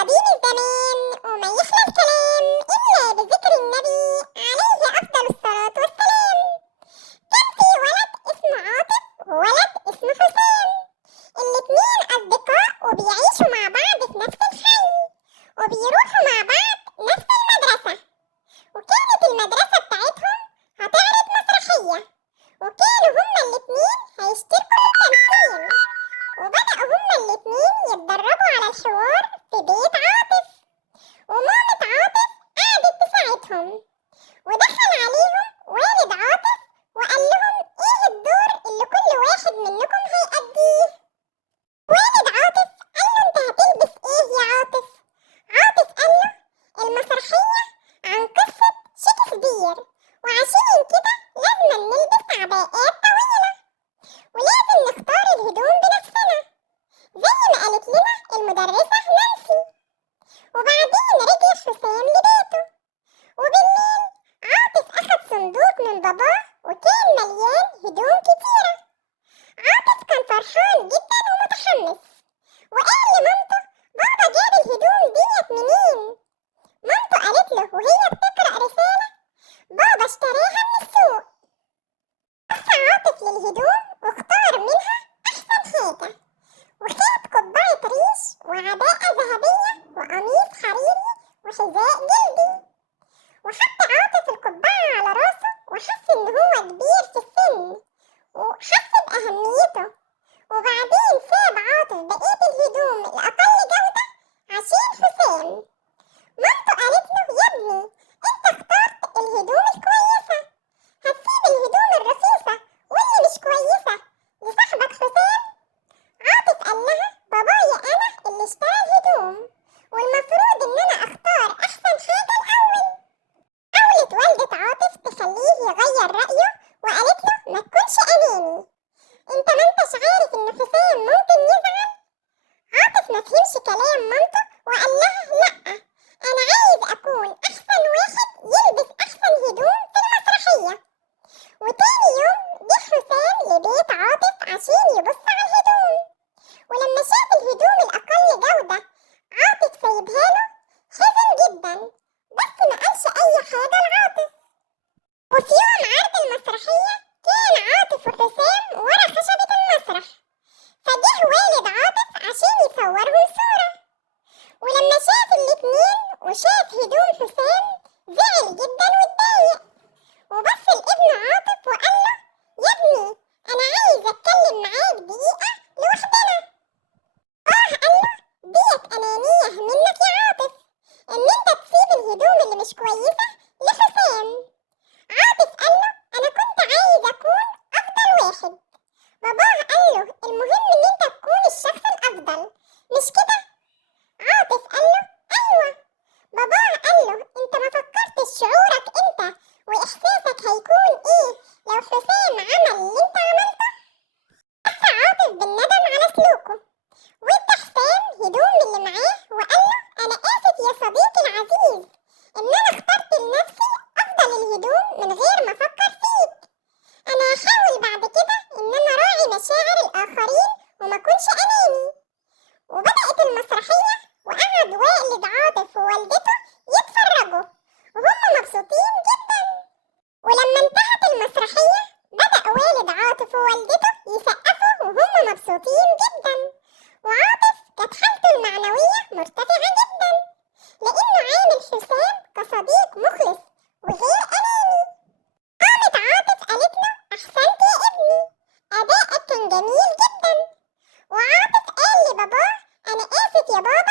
قديم الزمان وما يخلى الكلام إلا بذكر النبي عليه أفضل الصلاة والسلام. كان في ولد اسمه عاطف وولد اسمه حسام، الاتنين أصدقاء وبيعيشوا مع بعض في نفس الحي وبيروحوا مع بعض نفس المدرسة. وكانت المدرسة بتاعتهم هتعرض مسرحية، وكانوا هما الاتنين هيشتركوا في التمثيل. وبدأوا هما الاتنين يتدربوا على الحوار في بيت عاطف، ومامة عاطف قعدت تساعدهم. ودخل عليهم والد عاطف وقال لهم ايه الدور اللي كل واحد منكم هيأديه. والد عاطف قال له انت هتلبس ايه يا عاطف؟ عاطف قال له المسرحية عن قصة شكسبير، وعشان كده لازم نلبس عباءات طويلة ولازم نختار الهدوم بنفسنا زي ما قالت لنا المدرسة نانسي. وبعدين رجع حسام لبيته، وبالليل عاطف أخد صندوق من باباه وكان مليان هدوم كتيرة. عاطف كان فرحان جدا ومتحمس، وقال لمامته بابا جاب الهدوم ديت منين؟ مامته قالت له وهي بتقرأ رسالة بابا اشتراها من السوق. بص عاطف للهدوم واختار منها أحسن حاجة، وخد قبعة ريش وعباءة ذهبية وقميص حريري وحذاء جلدي. وحط عاطف القبعة على راسه وحس إن هو كبير في السن وحس بأهميته. وبعدين ساب عاطف بقية الهدوم الأقل جودة عشان حسام. مامته قالت له يا ابني انت اخترت الهدوم الكويسة، هتسيب الهدوم الرخيصة واللي مش كويسة لصاحبك حسام؟ عاطف قال لها بابايا انا اللي اشترى الهدوم والمفروض ان انا اختار احسن حاجة الاول. حاولت والدة عاطف تخليه يغير رأيه وقالت له ما تكونش اناني، انت ما انتش عارف ان حسام ممكن يزعل؟ عاطف ما فهمش كلام مامته وقال لها لا، انا عايز اكون احسن واحد يلبس احسن هدوم في المسرحية. وتاني يوم جه حسام لبيت عاطف عشان يبص على الهدوم، ولما شاف الهدوم الاقل جودة عاطف سايبها له حزن جدا، بس ما قالش اي حاجة لعاطف. وفي يوم عرض المسرحية كان عاطف وحسام ورا خشبة المسرح، فجه والد عاطف عشان يصورهم صورة. ولما شاف الاتنين وشاف هدوم حسام زعل جدا واتضايق، وبص لابن عاطف وقال له يا ابني انا عايز اتكلم معاك دقيقة لوحدنا. قال له ديت انانية منك يا عاطف ان انت تسيب الهدوم اللي مش كويسة لحسام. عاطف قال له انا كنت عايز اكون افضل واحد. باباه قال له المهم ان انت تكون الشخص الافضل مش كده؟ عاطف قال له ايوه. باباه قال له انت ما فكرتش شعورك انت واحساسك هيكون ايه لو حسام عمل اللي انت عملته؟ حس عاطف بالندم على سلوكه وادى حسام هدوم اللي معاه وقال له انا اسف يا صديقي العزيز ان انا اخترت لنفسي افضل الهدوم من غير ما افكر فيك. انا هحاول بعد كده ان انا راعي مشاعر الاخرين وما كنش اناني. وبدأت المسرحية وقعد والد عاطف ووالدته يتفرجوا وهم مبسوطين جدا. ولما انتهت المسرحية بدأ والد عاطف ووالدته يسقفوا وهم مبسوطين جدا. وعاطف كانت حالته المعنوية مرتفعة جدا لأنه عامل حسام كصديق مخلص وغير أناني. قامت عاطف قالت له أحسنت يا ابني، أدائك كان جميل جدا. وعاطف قال لباباه أنا آسف يا بابا